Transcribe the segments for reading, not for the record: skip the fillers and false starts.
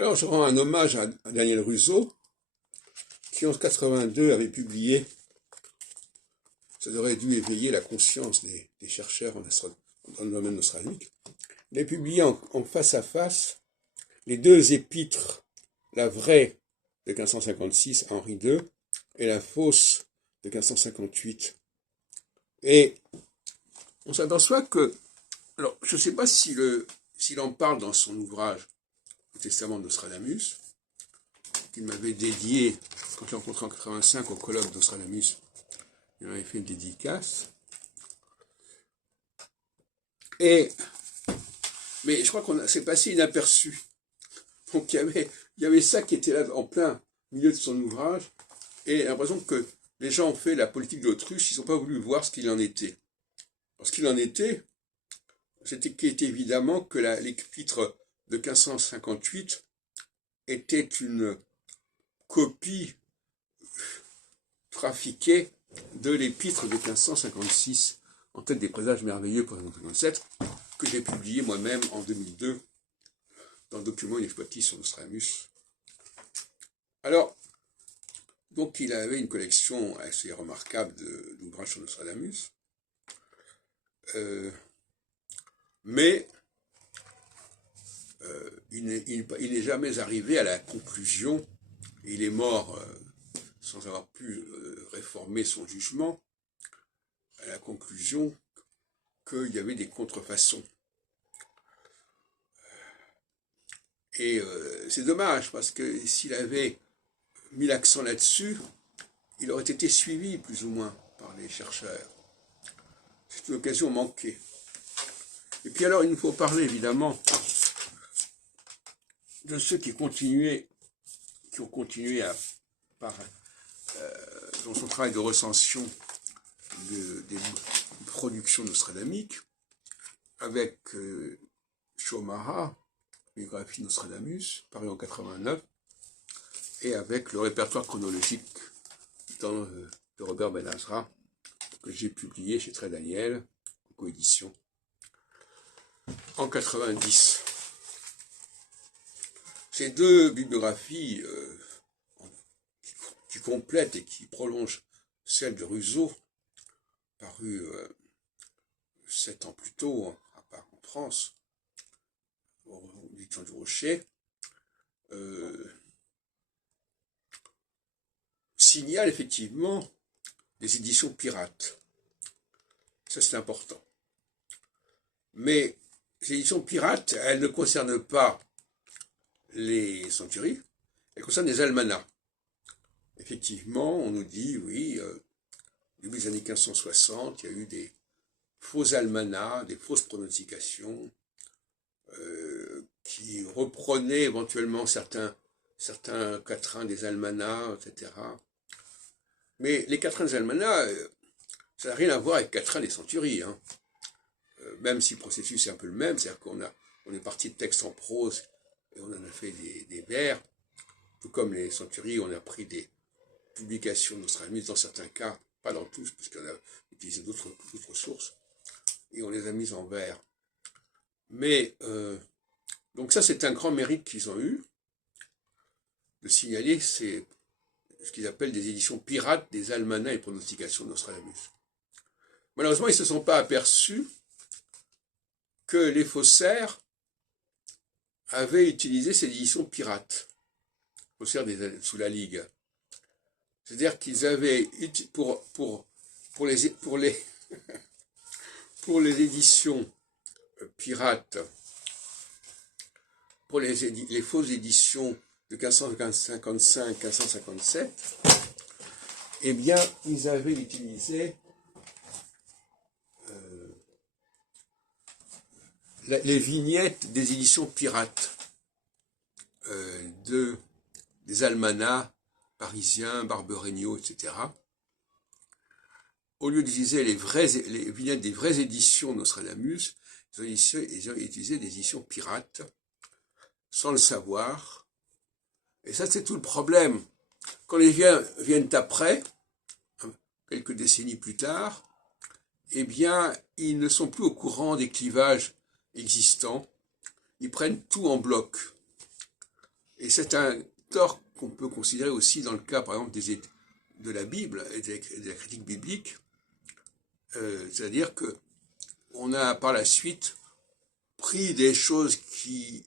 Alors, je rends un hommage à Daniel Russo, qui en 82 avait publié, ça aurait dû éveiller la conscience des chercheurs dans le domaine astronomique. Il a publié en face à face les deux épîtres, la vraie de 1556 à Henri II et la fausse de 1558. Et on s'aperçoit que, alors je ne sais pas s'il en parle dans son ouvrage, le Testament de Nostradamus, qu'il m'avait dédié, quand je l'ai rencontré en 85 au colloque d'Nostradamus, il avait fait une dédicace. Mais je crois qu'on s'est passé inaperçu. Donc il y avait ça qui était là en plein milieu de son ouvrage, et j'ai l'impression que les gens ont fait la politique de l'autruche, ils n'ont pas voulu voir ce qu'il en était. Alors, ce qu'il en était, c'était évidemment que l'épître de 1558 était une copie trafiquée de l'épître de 1556, en tête des présages merveilleux pour 1957, que j'ai publié moi-même en 2002 dans le document inexploité sur Nostradamus. Alors, donc il avait une collection assez remarquable d'ouvrages sur Nostradamus, mais il n'est jamais arrivé à la conclusion, il est mort sans avoir pu réformer son jugement, à la conclusion qu'il y avait des contrefaçons. Et c'est dommage, parce que s'il avait mis l'accent là-dessus, il aurait été suivi plus ou moins par les chercheurs. C'est une occasion manquée. Et puis alors, il nous faut parler évidemment de ceux qui ont continué dans son travail de recension des productions nostradamiques, avec Shomara, biographie Nostradamus, paru en 89, et avec le répertoire chronologique de Robert Ben Azra, que j'ai publié chez Très Daniel, en coédition, en 90. Ces deux bibliographies qui complètent et qui prolongent celle de Russo, parue 7 ans plus tôt, en France, aux éditions du Rocher, signalent effectivement des éditions pirates. Ça, c'est important. Mais ces éditions pirates, elles ne concernent pas les centuries, elles concernent les almanachs. Effectivement, on nous dit, oui, début des années 1560, il y a eu des faux almanachs, des fausses pronostications, qui reprenaient éventuellement certains quatrains des almanachs, etc. Mais les quatrains des almanachs, ça n'a rien à voir avec quatrains des centuries, hein. Même si le processus est un peu le même, c'est-à-dire qu'on est parti de textes en prose et on en a fait des vers, tout comme les centuries, on a pris des publications de Nostradamus dans certains cas, pas dans tous, puisqu'on a utilisé d'autres sources, et on les a mises en vers. Mais, donc ça c'est un grand mérite qu'ils ont eu, de signaler ce qu'ils appellent des éditions pirates des almanachs et pronostications de Nostradamus. Malheureusement, ils ne se sont pas aperçus que les faussaires avaient utilisé ces éditions pirates, faussaires sous la Ligue. C'est-à-dire qu'ils avaient, pour les éditions pirates, pour les fausses éditions de 1555-1557, eh bien, ils avaient utilisé les vignettes des éditions pirates des almanachs parisiens, Barberegno, etc. Au lieu d'utiliser les vignettes des vraies éditions de Nostradamus, ils ont utilisé des éditions pirates, sans le savoir. Et ça, c'est tout le problème. Quand les viennent après, quelques décennies plus tard, eh bien, ils ne sont plus au courant des clivages existants. Ils prennent tout en bloc. Et c'est un tort qu'on peut considérer aussi dans le cas, par exemple, de la Bible et de la critique biblique. C'est-à-dire que on a par la suite pris des choses qui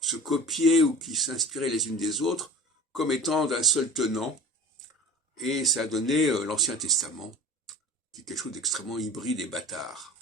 se copiaient ou qui s'inspiraient les unes des autres comme étant d'un seul tenant, et ça a donné l'Ancien Testament, qui est quelque chose d'extrêmement hybride et bâtard.